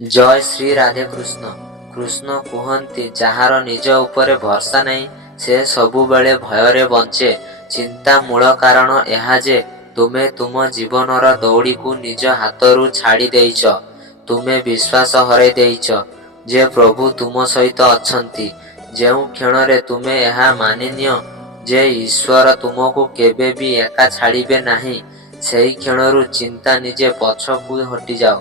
ଜୟ ଶ୍ରୀ ରାଧେ କୃଷ୍ଣ। କୃଷ୍ଣ କୁହନ୍ତି, ଯାହାର ନିଜ ଉପରେ ଭରସା ନାହିଁ ସେ ସବୁବେଳେ ଭୟରେ ବଞ୍ଚେ। ଚିନ୍ତା ମୂଳ କାରଣ ଏହା ଯେ ତୁମେ ତୁମ ଜୀବନର ଦୌଡ଼ିକୁ ନିଜ ହାତରୁ ଛାଡ଼ି ଦେଇଛ। ତୁମେ ବିଶ୍ୱାସ ହରାଇ ଦେଇଛ ଯେ ପ୍ରଭୁ ତୁମ ସହିତ ଅଛନ୍ତି। ଯେଉଁ କ୍ଷଣରେ ତୁମେ ଏହା ମାନିନିଅ ଯେ ଈଶ୍ୱର ତୁମକୁ କେବେ ବି ଏକା ଛାଡ଼ିବେ ନାହିଁ, ସେହି କ୍ଷଣରୁ ଚିନ୍ତା ନିଜେ ପଛକୁ ହଟିଯାଅ।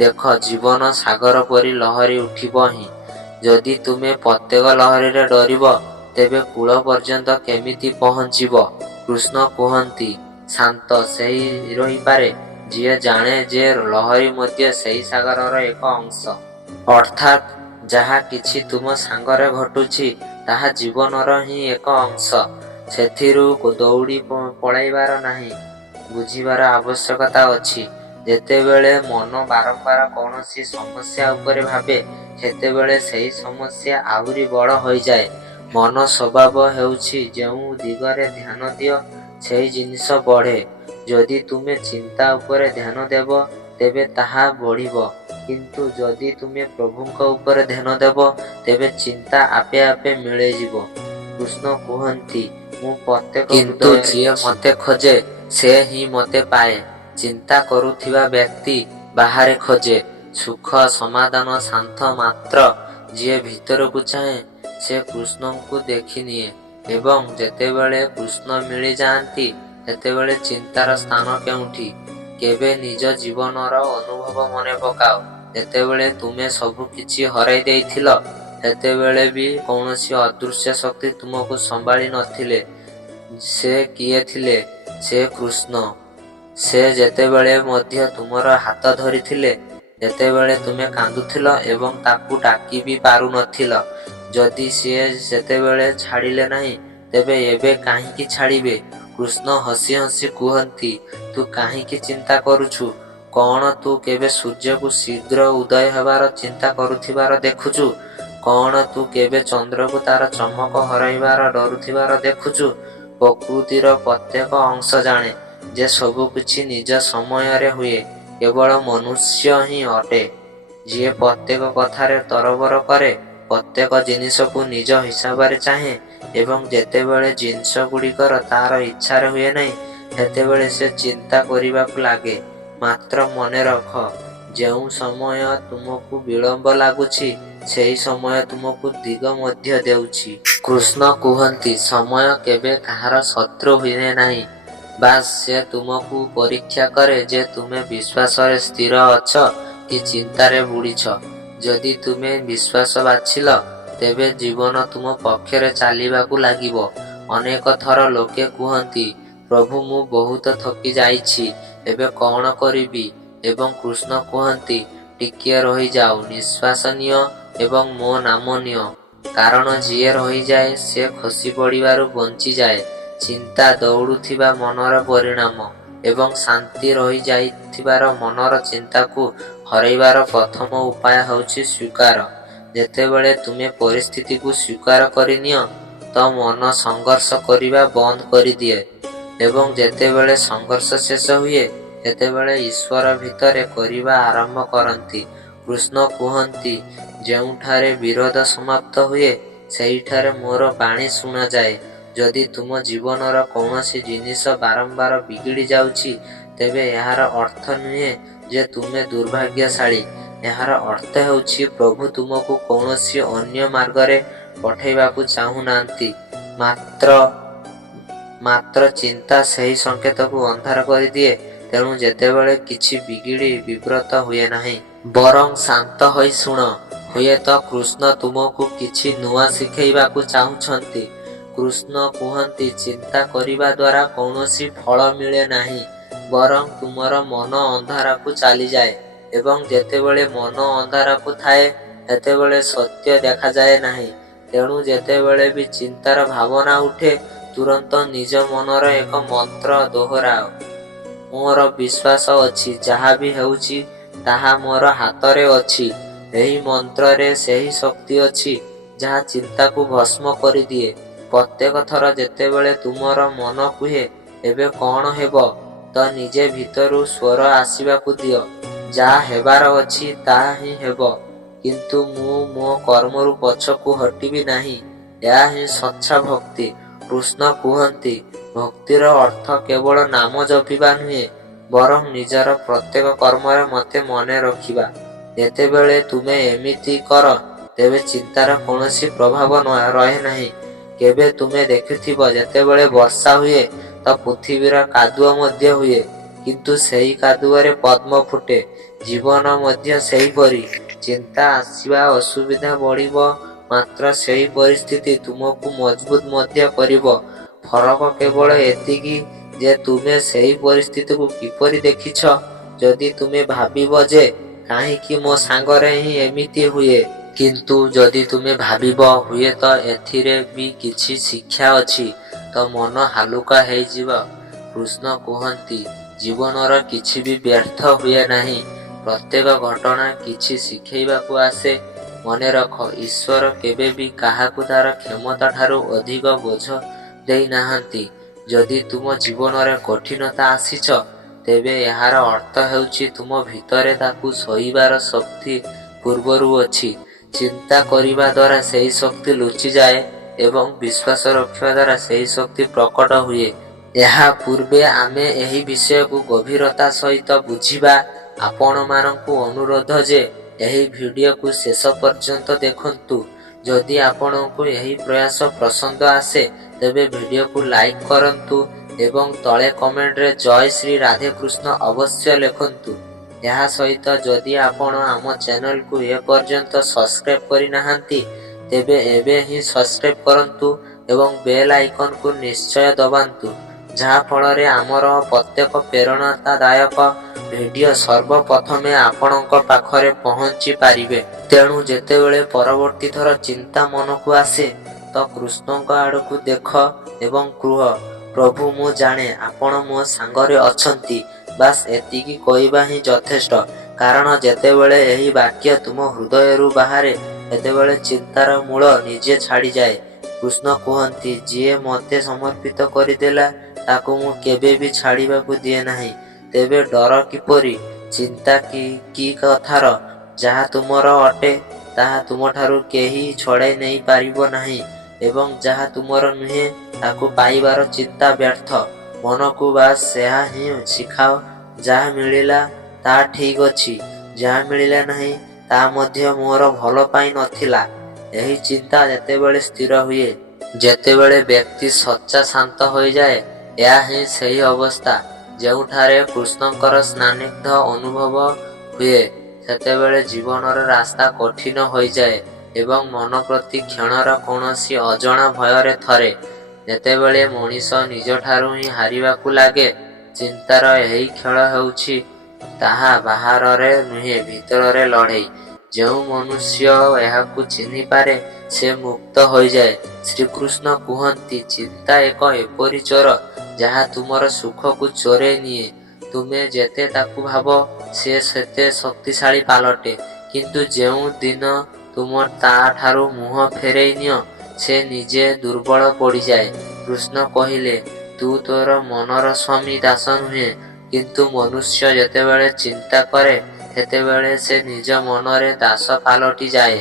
ଦେଖ, ଜୀବନ ସାଗର ପରି ଲହରୀ ଉଠିବ ହିଁ। ଯଦି ତୁମେ ପ୍ରତ୍ୟେକ ଲହରୀରେ ଡରିବ, ତେବେ କୂଳ ପର୍ଯ୍ୟନ୍ତ କେମିତି ପହଞ୍ଚିବ? କୃଷ୍ଣ କୁହନ୍ତି, ଶାନ୍ତ ସେହି ରହିପାରେ ଯିଏ ଜାଣେ ଯେ ଲହରୀ ମଧ୍ୟ ସେହି ସାଗରର ଏକ ଅଂଶ। ଅର୍ଥାତ୍ ଯାହା କିଛି ତୁମ ସାଙ୍ଗରେ ଘଟୁଛି ତାହା ଜୀବନର ହିଁ ଏକ ଅଂଶ। ସେଥିରୁ ଦୌଡ଼ି ପଳାଇବାର ନାହିଁ, ବୁଝିବାର ଆବଶ୍ୟକତା ଅଛି। ଯେତେବେଳେ ମନ ବାରମ୍ବାର କୌଣସି ସମସ୍ୟା ଉପରେ ଭାବେ, ସେତେବେଳେ ସେହି ସମସ୍ୟା ଆହୁରି ବଡ଼ ହୋଇଯାଏ। ମନ ସ୍ୱଭାବ ହେଉଛି ଯେଉଁ ଦିଗରେ ଧ୍ୟାନ ଦିଅ ସେହି ଜିନିଷ ବଢ଼େ। ଯଦି ତୁମେ ଚିନ୍ତା ଉପରେ ଧ୍ୟାନ ଦେବ ତେବେ ତାହା ବଢ଼ିବ, କିନ୍ତୁ ଯଦି ତୁମେ ପ୍ରଭୁଙ୍କ ଉପରେ ଧ୍ୟାନ ଦେବ ତେବେ ଚିନ୍ତା ଆପେ ଆପେ ମିଳେଇଯିବ। କୃଷ୍ଣ କୁହନ୍ତି, ମୁଁ ପ୍ରତ୍ୟେକ କିନ୍ତୁ ଯିଏ ମୋତେ ଖୋଜେ ସେ ହିଁ ମୋତେ ପାଏ। ଚିନ୍ତା କରୁଥିବା ବ୍ୟକ୍ତି ବାହାରେ ଖୋଜେ ସୁଖ, ସମାଧାନ, ଶାନ୍ତ, ମାତ୍ର ଯିଏ ଭିତରକୁ ଚାହେଁ ସେ କୃଷ୍ଣଙ୍କୁ ଦେଖିନିଏ। ଏବଂ ଯେତେବେଳେ କୃଷ୍ଣ ମିଳିଯାଆନ୍ତି ସେତେବେଳେ ଚିନ୍ତାର ସ୍ଥାନ କେଉଁଠି? କେବେ ନିଜ ଜୀବନର ଅନୁଭବ ମନେ ପକାଅ। ଯେତେବେଳେ ତୁମେ ସବୁ କିଛି ହରାଇ ଦେଇଥିଲ, ସେତେବେଳେ ବି କୌଣସି ଅଦୃଶ୍ୟ ଶକ୍ତି ତୁମକୁ ସମ୍ଭାଳି ନଥିଲେ। ସେ କିଏ ଥିଲେ? ସେ କୃଷ୍ଣ। ସେ ଯେତେବେଳେ ମଧ୍ୟ ତୁମର ହାତ ଧରିଥିଲେ, ଯେତେବେଳେ ତୁମେ କାନ୍ଦୁଥିଲ ଏବଂ ତାକୁ ଡାକି ବି ପାରୁନଥିଲ। ଯଦି ସିଏ ସେତେବେଳେ ଛାଡ଼ିଲେ ନାହିଁ, ତେବେ ଏବେ କାହିଁକି ଛାଡ଼ିବେ? କୃଷ୍ଣ ହସି ହସି କୁହନ୍ତି, ତୁ କାହିଁକି ଚିନ୍ତା କରୁଛୁ? କ'ଣ ତୁ କେବେ ସୂର୍ଯ୍ୟକୁ ଶୀଘ୍ର ଉଦୟ ହେବାର ଚିନ୍ତା କରୁଥିବାର ଦେଖୁଛୁ? କ'ଣ ତୁ କେବେ ଚନ୍ଦ୍ରକୁ ତାର ଚମକ ହରାଇବାର ଡରୁଥିବାର ଦେଖୁଛୁ? ପ୍ରକୃତିର ପ୍ରତ୍ୟେକ ଅଂଶ ଜାଣେ ଯେ ସବୁକିଛି ନିଜ ସମୟରେ ହୁଏ। କେବଳ ମନୁଷ୍ୟ ହିଁ ଅଟେ ଯିଏ ପ୍ରତ୍ୟେକ କଥାରେ ତରବର କରେ, ପ୍ରତ୍ୟେକ ଜିନିଷକୁ ନିଜ ହିସାବରେ ଚାହେଁ ଏବଂ ଯେତେବେଳେ ଜିନିଷ ଗୁଡ଼ିକର ତାର ଇଚ୍ଛାରେ ହୁଏ ନାହିଁ, ସେତେବେଳେ ସେ ଚିନ୍ତା କରିବାକୁ ଲାଗେ। ମାତ୍ର ମନେ ରଖ, ଯେଉଁ ସମୟ ତୁମକୁ ବିଳମ୍ବ ଲାଗୁଛି ସେହି ସମୟ ତୁମକୁ ଦିଗ ମଧ୍ୟ ଦେଉଛି। କୃଷ୍ଣ କୁହନ୍ତି, ସମୟ କେବେ କାହାର ଶତ୍ରୁ ହୁଏ ନାହିଁ। ବାସ୍ ସେ ତୁମକୁ ପରୀକ୍ଷା କରେ ଯେ ତୁମେ ବିଶ୍ୱାସରେ ସ୍ଥିର ଅଛ କି ଚିନ୍ତାରେ ବୁଡ଼ିଛ। ଯଦି ତୁମେ ବିଶ୍ୱାସ ବାଛିଲ, ତେବେ ଜୀବନ ତୁମ ପକ୍ଷରେ ଚାଲିବାକୁ ଲାଗିବ। ଅନେକ ଥର ଲୋକେ କୁହନ୍ତି, ପ୍ରଭୁ ମୁଁ ବହୁତ ଥକି ଯାଇଛି, ଏବେ କ'ଣ କରିବି? ଏବଂ କୃଷ୍ଣ କୁହନ୍ତି, ଟିକିଏ ରହିଯାଅ, ନିଶ୍ୱାସ ନିଅ ଏବଂ ମୋ ନାମ ନିଅ। କାରଣ ଯିଏ ରହିଯାଏ ସେ ଖସି ପଡ଼ିବାରୁ ବଞ୍ଚିଯାଏ। ଚିନ୍ତା ଦୌଡ଼ୁଥିବା ମନର ପରିଣାମ ଏବଂ ଶାନ୍ତି ରହିଯାଇଥିବାର ମନର ଚିନ୍ତାକୁ ହରାଇବାର ପ୍ରଥମ ଉପାୟ ହେଉଛି ସ୍ୱୀକାର। ଯେତେବେଳେ ତୁମେ ପରିସ୍ଥିତିକୁ ସ୍ୱୀକାର କରିନିଅ, ତ ମନ ସଂଘର୍ଷ କରିବା ବନ୍ଦ କରିଦିଏ ଏବଂ ଯେତେବେଳେ ସଂଘର୍ଷ ଶେଷ ହୁଏ, ସେତେବେଳେ ଈଶ୍ୱର ଭିତରେ କରିବା ଆରମ୍ଭ କରନ୍ତି। କୃଷ୍ଣ କୁହନ୍ତି, ଯେଉଁଠାରେ ବିରୋଧ ସମାପ୍ତ ହୁଏ ସେହିଠାରେ ମୋର ବାଣୀ ଶୁଣାଯାଏ। ଯଦି ତୁମ ଜୀବନର କୌଣସି ଜିନିଷ ବାରମ୍ବାର ବିଗିଡ଼ି ଯାଉଛି, ତେବେ ଏହାର ଅର୍ଥ ନୁହେଁ ଯେ ତୁମେ ଦୁର୍ଭାଗ୍ୟଶାଳୀ। ଏହାର ଅର୍ଥ ହେଉଛି ପ୍ରଭୁ ତୁମକୁ କୌଣସି ଅନ୍ୟ ମାର୍ଗରେ ପଠାଇବାକୁ ଚାହୁଁନାହାନ୍ତି। ମାତ୍ର ଚିନ୍ତା ସେହି ସଂକେତକୁ ଅନ୍ଧାର କରିଦିଏ। ତେଣୁ ଯେତେବେଳେ କିଛି ବିଗିଡ଼ି ବିବ୍ରତ ହୁଏ ନାହିଁ, ବରଂ ଶାନ୍ତ ହୋଇ ଶୁଣ। ହୁଏତ କୃଷ୍ଣ ତୁମକୁ କିଛି ନୂଆ ଶିଖାଇବାକୁ ଚାହୁଁଛନ୍ତି। କୃଷ୍ଣ କୁହନ୍ତି, ଚିନ୍ତା କରିବା ଦ୍ୱାରା କୌଣସି ଫଳ ମିଳେ ନାହିଁ, ବରଂ ତୁମର ମନ ଅନ୍ଧାରକୁ ଚାଲିଯାଏ ଏବଂ ଯେତେବେଳେ ମନ ଅନ୍ଧାରକୁ ଥାଏ ସେତେବେଳେ ସତ୍ୟ ଦେଖାଯାଏ ନାହିଁ। ତେଣୁ ଯେତେବେଳେ ବି ଚିନ୍ତାର ଭାବନା ଉଠେ, ତୁରନ୍ତ ନିଜ ମନର ଏକ ମନ୍ତ୍ର ଦୋହରାଅ। ମୋର ବିଶ୍ୱାସ ଅଛି, ଯାହା ବି ହେଉଛି ତାହା ମୋର ହାତରେ ଅଛି। ଏହି ମନ୍ତ୍ରରେ ସେହି ଶକ୍ତି ଅଛି ଯାହା ଚିନ୍ତାକୁ ଭସ୍ମ କରିଦିଏ। ପ୍ରତ୍ୟେକ ଥର ଯେତେବେଳେ ତୁମର ମନ କୁହେ ଏବେ କ'ଣ ହେବ, ତ ନିଜେ ଭିତରୁ ସ୍ୱର ଆସିବାକୁ ଦିଅ, ଯାହା ହେବାର ଅଛି ତାହା ହିଁ ହେବ, କିନ୍ତୁ ମୁଁ ମୋ କର୍ମରୁ ପଛକୁ ହଟିବି ନାହିଁ। ଏହା ହିଁ ସଚ୍ଚା ଭକ୍ତି। କୃଷ୍ଣ କୁହନ୍ତି, ଭକ୍ତିର ଅର୍ଥ କେବଳ ନାମ ଜପିବା ନୁହେଁ, ବରଂ ନିଜର ପ୍ରତ୍ୟେକ କର୍ମରେ ମୋତେ ମନେ ରଖିବା। ଯେତେବେଳେ ତୁମେ ଏମିତି କର, ତେବେ ଚିନ୍ତାର କୌଣସି ପ୍ରଭାବ ରହେ ନାହିଁ। କେବେ ତୁମେ ଦେଖିଥିବ, ଯେତେବେଳେ ବର୍ଷା ହୁଏ ତ ପୃଥିବୀର କାଦୁଅ ମଧ୍ୟ ହୁଏ, କିନ୍ତୁ ସେହି କାଦୁଅରେ ପଦ୍ମ ଫୁଟେ। ଜୀବନ ମଧ୍ୟ ସେହିପରି। ଚିନ୍ତା ଆସିବା, ଅସୁବିଧା ବଢ଼ିବ, ମାତ୍ର ସେହି ପରିସ୍ଥିତି ତୁମକୁ ମଜବୁତ ମଧ୍ୟ କରିବ। ଫରକ କେବଳ ଏତିକି ଯେ ତୁମେ ସେହି ପରିସ୍ଥିତିକୁ କିପରି ଦେଖିଛ। ଯଦି ତୁମେ ଭାବିବ ଯେ କାହିଁକି ମୋ ସାଙ୍ଗରେ ହିଁ ଏମିତି ହୁଏ, କିନ୍ତୁ ଯଦି ତୁମେ ଭାବିବ ହୁଏତ ଏଥିରେ ବି କିଛି ଶିକ୍ଷା ଅଛି, ତ ମନ ହାଲୁକା ହେଇଯିବ। କୃଷ୍ଣ କୁହନ୍ତି, ଜୀବନର କିଛି ବି ବ୍ୟର୍ଥ ହୁଏ ନାହିଁ। ପ୍ରତ୍ୟେକ ଘଟଣା କିଛି ଶିଖେଇବାକୁ ଆସେ। ମନେ ରଖ, ଈଶ୍ୱର କେବେ ବି କାହାକୁ ତାର କ୍ଷମତା ଠାରୁ ଅଧିକ ବୋଝ ଦେଇନାହାନ୍ତି। ଯଦି ତୁମ ଜୀବନରେ କଠିନତା ଆସିଛ, ତେବେ ଏହାର ଅର୍ଥ ହେଉଛି ତୁମ ଭିତରେ ତାକୁ ସହିବାର ଶକ୍ତି ପୂର୍ବରୁ ଅଛି। ଚିନ୍ତା କରିବା ଦ୍ୱାରା ସେହି ଶକ୍ତି ଲୁଚିଯାଏ ଏବଂ ବିଶ୍ୱାସ ରଖିବା ଦ୍ୱାରା ସେହି ଶକ୍ତି ପ୍ରକଟ ହୁଏ। ଏହା ପୂର୍ବେ ଆମେ ଏହି ବିଷୟକୁ ଗଭୀରତା ସହିତ ବୁଝିବା। ଆପଣମାନଙ୍କୁ ଅନୁରୋଧ ଯେ ଏହି ଭିଡ଼ିଓକୁ ଶେଷ ପର୍ଯ୍ୟନ୍ତ ଦେଖନ୍ତୁ। ଯଦି ଆପଣଙ୍କୁ ଏହି ପ୍ରୟାସ ପସନ୍ଦ ଆସେ, ତେବେ ଭିଡ଼ିଓକୁ ଲାଇକ୍ କରନ୍ତୁ ଏବଂ ତଳେ କମେଣ୍ଟରେ ଜୟ ଶ୍ରୀ ରାଧେକୃଷ୍ଣ ଅବଶ୍ୟ ଲେଖନ୍ତୁ। ଏହା ସହିତ ଯଦି ଆପଣ ଆମ ଚ୍ୟାନେଲକୁ ଏପର୍ଯ୍ୟନ୍ତ ସବସ୍କ୍ରାଇବ୍ କରିନାହାନ୍ତି, ତେବେ ଏବେ ହିଁ ସବସ୍କ୍ରାଇବ୍ କରନ୍ତୁ ଏବଂ ବେଲ୍ ଆଇକନକୁ ନିଶ୍ଚୟ ଦବାନ୍ତୁ, ଯାହାଫଳରେ ଆମର ପ୍ରତ୍ୟେକ ପ୍ରେରଣାଦାୟକ ଭିଡ଼ିଓ ସର୍ବପ୍ରଥମେ ଆପଣଙ୍କ ପାଖରେ ପହଞ୍ଚି ପାରିବେ। ତେଣୁ ଯେତେବେଳେ ପରବର୍ତ୍ତୀ ଥର ଚିନ୍ତା ମନକୁ ଆସେ, ତ କୃଷ୍ଣଙ୍କ ଆଡ଼କୁ ଦେଖ ଏବଂ କୁହ, ପ୍ରଭୁ ମୁଁ ଜାଣେ ଆପଣ ମୋ ସାଙ୍ଗରେ ଅଛନ୍ତି। ବାସ୍ ଏତିକି କହିବା ହିଁ ଯଥେଷ୍ଟ। କାରଣ ଯେତେବେଳେ ଏହି ବାକ୍ୟ ତୁମ ହୃଦୟରୁ ବାହାରେ, ସେତେବେଳେ ଚିନ୍ତାର ମୂଳ ନିଜେ ଛାଡ଼ିଯାଏ। କୃଷ୍ଣ କୁହନ୍ତି, ଯିଏ ମୋତେ ସମର୍ପିତ କରିଦେଲା, ତାକୁ ମୁଁ କେବେ ବି ଛାଡ଼ିବାକୁ ଦିଏ ନାହିଁ। ତେବେ ଡର କିପରି? ଚିନ୍ତା କି କଥାର? ଯାହା ତୁମର ଅଟେ, ତାହା ତୁମଠାରୁ କେହି ଛଡ଼ାଇ ନେଇ ପାରିବ ନାହିଁ ଏବଂ ଯାହା ତୁମର ନୁହେଁ, ତାକୁ ପାଇବାର ଚିନ୍ତା ବ୍ୟର୍ଥ। ମନକୁ ବାସ୍ ଏହା ହିଁ ଶିଖାଅ, ଯାହା ମିଳିଲା ତାହା ଠିକ୍ ଅଛି, ଯାହା ମିଳିଲା ନାହିଁ ତାହା ମଧ୍ୟ ମୋର ଭଲ ପାଇଁ ନଥିଲା। ଏହି ଚିନ୍ତା ଯେତେବେଳେ ସ୍ଥିର ହୁଏ, ଯେତେବେଳେ ବ୍ୟକ୍ତି ସଚ୍ଚା ଶାନ୍ତ ହୋଇଯାଏ, ଏହା ହିଁ ସେହି ଅବସ୍ଥା ଯେଉଁଠାରେ କୃଷ୍ଣଙ୍କର ସାନ୍ନିଧ୍ୟ ଅନୁଭବ ହୁଏ। ସେତେବେଳେ ଜୀବନର ରାସ୍ତା କଠିନ ହୋଇଯାଏ ଏବଂ ମନ ପ୍ରତି କ୍ଷଣର କୌଣସି ଅଜଣା ଭୟରେ ଥରେ। ଯେତେବେଳେ ମଣିଷ ନିଜଠାରୁ ହିଁ ହାରିବାକୁ ଲାଗେ, ଚିନ୍ତାର ଏହି ଖେଳ ହେଉଛି ତାହା ବାହାରରେ ନୁହେଁ, ଭିତରରେ ଲଢ଼େଇ। ଯେଉଁ ମନୁଷ୍ୟ ଏହାକୁ ଚିହ୍ନିପାରେ, ସେ ମୁକ୍ତ ହୋଇଯାଏ। ଶ୍ରୀକୃଷ୍ଣ କୁହନ୍ତି, ଚିନ୍ତା ଏକ ଏପରି ଚୋର, ଯାହା ତୁମର ସୁଖକୁ ଚୋରେଇ ନିଏ। ତୁମେ ଯେତେ ତାକୁ ଭାବ, ସେ ସେତେ ଶକ୍ତିଶାଳୀ ପାଲଟେ। କିନ୍ତୁ ଯେଉଁ ଦିନ ତୁମେ ତାଠାରୁ ମୁହଁ ଫେରେଇ ନିଅ, ସେ ନିଜେ ଦୁର୍ବଳ ପଡ଼ିଯାଏ। କୃଷ୍ଣ କହିଲେ, ତୁ ତୋର ମନର ସ୍ୱାମୀ ଦାସ ନୁହେଁ। କିନ୍ତୁ ମନୁଷ୍ୟ ଯେତେବେଳେ ଚିନ୍ତା କରେ, ସେତେବେଳେ ସେ ନିଜ ମନରେ ଦାସ ପାଲଟି ଯାଏ।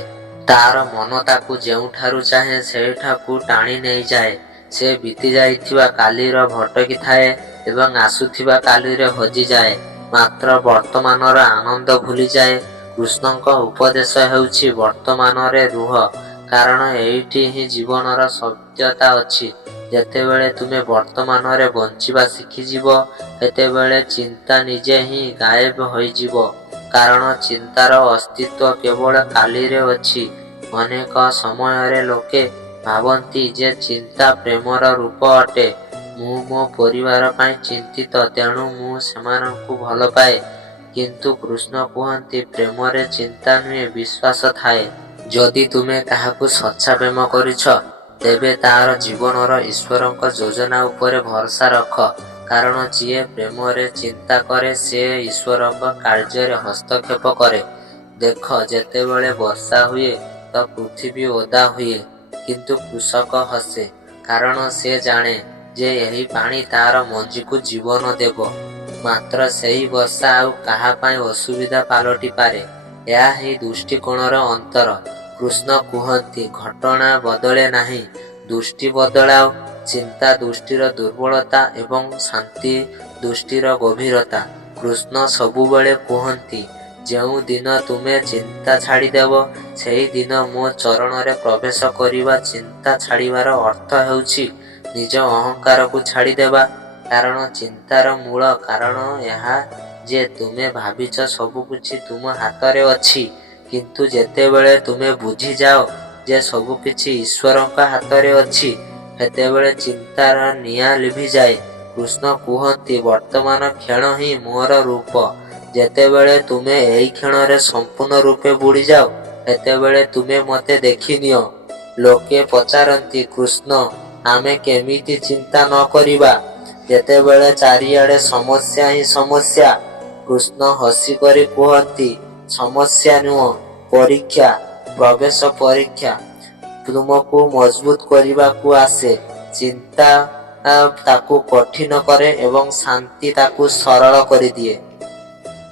ତାର ମନ ତାକୁ ଯେଉଁଠାରୁ ଚାହେଁ ସେଠାକୁ ଟାଣି ନେଇଯାଏ। ସେ ବିତିଯାଇଥିବା କାଲିର ଭଟକିଥାଏ ଏବଂ ଆସୁଥିବା କାଲିରେ ହଜିଯାଏ, ମାତ୍ର ବର୍ତ୍ତମାନର ଆନନ୍ଦ ଭୁଲିଯାଏ। କୃଷ୍ଣଙ୍କ ଉପଦେଶ ହେଉଛି, ବର୍ତ୍ତମାନରେ ରୁହ, କାରଣ ଏଇଠି ହିଁ ଜୀବନର ସତ୍ୟତା ଅଛି। ଯେତେବେଳେ ତୁମେ ବର୍ତ୍ତମାନରେ ବଞ୍ଚିବା ଶିଖିଯିବ, ସେତେବେଳେ ଚିନ୍ତା ନିଜେ ହିଁ ଗାୟବ ହୋଇଯିବ। କାରଣ ଚିନ୍ତାର ଅସ୍ତିତ୍ୱ କେବଳ କାଲିରେ ଅଛି। ଅନେକ ସମୟରେ ଲୋକେ ଭାବନ୍ତି ଯେ ଚିନ୍ତା ପ୍ରେମର ରୂପ ଅଟେ। ମୁଁ ମୋ ପରିବାର ପାଇଁ ଚିନ୍ତିତ, ତେଣୁ ମୁଁ ସେମାନଙ୍କୁ ଭଲ ପାଏ। କିନ୍ତୁ କୃଷ୍ଣ କୁହନ୍ତି, ପ୍ରେମରେ ଚିନ୍ତା ନୁହେଁ, ବିଶ୍ୱାସ ଥାଏ। ଯଦି ତୁମେ କାହାକୁ ସଚ୍ଚା ପ୍ରେମ କରିଛ, ତେବେ ତାର ଜୀବନର ଈଶ୍ୱରଙ୍କ ଯୋଜନା ଉପରେ ଭରସା ରଖ। କାରଣ ଯିଏ ପ୍ରେମରେ ଚିନ୍ତା କରେ, ସେ ଈଶ୍ୱରଙ୍କ କାର୍ଯ୍ୟରେ ହସ୍ତକ୍ଷେପ କରେ। ଦେଖ, ଯେତେବେଳେ ବର୍ଷା ହୁଏ ତ ପୃଥିବୀ ଓଦା ହୁଏ, କିନ୍ତୁ କୃଷକ ହସେ, କାରଣ ସେ ଜାଣେ ଯେ ଏହି ପାଣି ତାର ମଞ୍ଜିକୁ ଜୀବନ ଦେବ। ମାତ୍ର ସେହି ବର୍ଷା ଆଉ କାହା ପାଇଁ ଅସୁବିଧା ପାଲଟି ପାରେ। ଏହା ହିଁ ଦୃଷ୍ଟିକୋଣର ଅନ୍ତର। କୃଷ୍ଣ କୁହନ୍ତି, ଘଟଣା ବଦଳେ ନାହିଁ, ଦୃଷ୍ଟି ବଦଳାଅ। ଚିନ୍ତା ଦୃଷ୍ଟିର ଦୁର୍ବଳତା ଏବଂ ଶାନ୍ତି ଦୃଷ୍ଟିର ଗଭୀରତା। କୃଷ୍ଣ ସବୁବେଳେ କୁହନ୍ତି, ଯେଉଁ ଦିନ ତୁମେ ଚିନ୍ତା ଛାଡ଼ିଦେବ, ସେହି ଦିନ ମୋ ଚରଣରେ ପ୍ରବେଶ କରିବା। ଚିନ୍ତା ଛାଡ଼ିବାର ଅର୍ଥ ହେଉଛି ନିଜ ଅହଙ୍କାରକୁ ଛାଡ଼ିଦେବା। କାରଣ ଚିନ୍ତାର ମୂଳ କାରଣ ଏହା ଯେ ତୁମେ ଭାବିଛ ସବୁକିଛି ତୁମ ହାତରେ ଅଛି। କିନ୍ତୁ ଯେତେବେଳେ ତୁମେ ବୁଝିଯାଅ ଯେ ସବୁକିଛି ଈଶ୍ୱରଙ୍କ ହାତରେ ଅଛି, ସେତେବେଳେ ଚିନ୍ତାର ନିଆଁ ଲିଭିଯାଏ। କୃଷ୍ଣ କୁହନ୍ତି, ବର୍ତ୍ତମାନ କ୍ଷଣ ହିଁ ମୋର ରୂପ। ଯେତେବେଳେ ତୁମେ ଏହି କ୍ଷଣରେ ସମ୍ପୂର୍ଣ୍ଣ ରୂପେ ବୁଡ଼ିଯାଅ, ସେତେବେଳେ ତୁମେ ମୋତେ ଦେଖିନିଅ। ଲୋକେ ପଚାରନ୍ତି, କୃଷ୍ଣ, ଆମେ କେମିତି ଚିନ୍ତା ନ କରିବା ଯେତେବେଳେ ଚାରିଆଡ଼େ ସମସ୍ୟା ହିଁ ସମସ୍ୟା? କୃଷ୍ଣ ହସିକରି କୁହନ୍ତି, ସମସ୍ୟା ନୁହଁ, ପରୀକ୍ଷା, ପ୍ରବେଶ ପରୀକ୍ଷା। ତୁମକୁ ମଜବୁତ କରିବାକୁ ଆସେ। ଚିନ୍ତା ତାକୁ କଠିନ କରେ ଏବଂ ଶାନ୍ତି ତାକୁ ସରଳ କରିଦିଏ।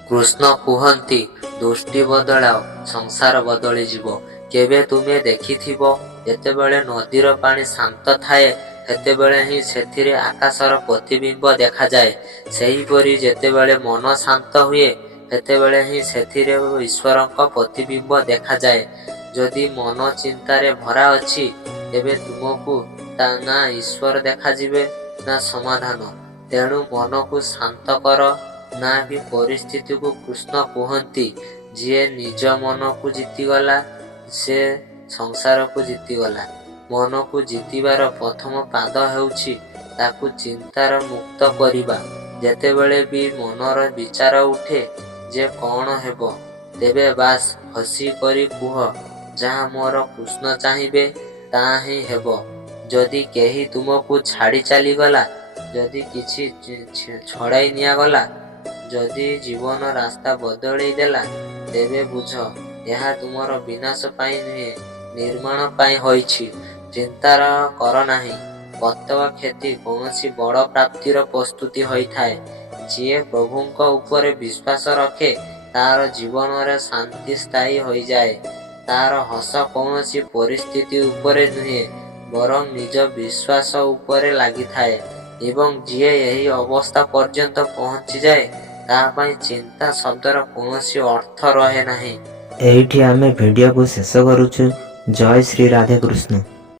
କୃଷ୍ଣ କୁହନ୍ତି, ଦୃଷ୍ଟି ବଦଳାଅ, ସଂସାର ବଦଳିଯିବ। କେବେ ତୁମେ ଦେଖିଥିବ, ଯେତେବେଳେ ନଦୀର ପାଣି ଶାନ୍ତ ଥାଏ, ସେତେବେଳେ ହିଁ ସେଥିରେ ଆକାଶର ପ୍ରତିବିମ୍ବ ଦେଖାଯାଏ। ସେହିପରି ଯେତେବେଳେ ମନ ଶାନ୍ତ ହୁଏ, ସେତେବେଳେ ହିଁ ସେଥିରେ ଈଶ୍ୱରଙ୍କ ପ୍ରତିବିମ୍ବ ଦେଖାଯାଏ। ଯଦି ମନ ଚିନ୍ତାରେ ଭରା ଅଛି, ତେବେ ତୁମକୁ ନା ଈଶ୍ୱର ଦେଖାଯିବେ ନା ସମାଧାନ। ତେଣୁ ମନକୁ ଶାନ୍ତ କର, ନା କି ପରିସ୍ଥିତିକୁ। କୃଷ୍ଣ କୁହନ୍ତି, ଯିଏ ନିଜ ମନକୁ ଜିତିଗଲା, ସେ ସଂସାରକୁ ଜିତିଗଲା। ମନକୁ ଜିତିବାର ପ୍ରଥମ ପାଦ ହେଉଛି ତାକୁ ଚିନ୍ତାର ମୁକ୍ତ କରିବା। ଯେତେବେଳେ ବି ମନର ବିଚାର ଉଠେ ଯେ କ'ଣ ହେବ, ତେବେ ବାସ୍ ହସି କରି କୁହ, ଯାହା ମୋର କୃଷ୍ଣ ଚାହିଁବେ ତାହା ହିଁ ହେବ। ଯଦି କେହି ତୁମକୁ ଛାଡ଼ି ଚାଲିଗଲା, ଯଦି କିଛି ଛଡ଼ାଇ ନିଆଗଲା, ଯଦି ଜୀବନ ରାସ୍ତା ବଦଳେଇ ଦେଲା, ତେବେ ବୁଝ, ଏହା ତୁମର ବିନାଶ ପାଇଁ ନୁହେଁ, ନିର୍ମାଣ ପାଇଁ ହୋଇଛି। ଚିନ୍ତାର କର ନାହିଁ। ପ୍ରତ୍ୟେକ କ୍ଷତି କୌଣସି ବଡ଼ ପ୍ରାପ୍ତିର ପ୍ରସ୍ତୁତି ହୋଇଥାଏ। ଯିଏ ପ୍ରଭୁଙ୍କ ଉପରେ ବିଶ୍ୱାସ ରଖେ, ତାର ଜୀବନରେ ଶାନ୍ତି ସ୍ଥାୟୀ ହୋଇଯାଏ। ତାର ହସ କୌଣସି ପରିସ୍ଥିତି ଉପରେ ନୁହେଁ, ବରଂ ନିଜ ବିଶ୍ୱାସ ଉପରେ ଲାଗିଥାଏ। ଏବଂ ଯିଏ ଏହି ଅବସ୍ଥା ପର୍ଯ୍ୟନ୍ତ ପହଞ୍ଚିଯାଏ, ତା ପାଇଁ ଚିନ୍ତା ଶବ୍ଦର କୌଣସି ଅର୍ଥ ରହେ ନାହିଁ। ଏଇଠି ଆମେ ଭିଡ଼ିଓକୁ ଶେଷ କରୁଛୁ। ଜୟ ଶ୍ରୀ ରାଧେ କୃଷ୍ଣ।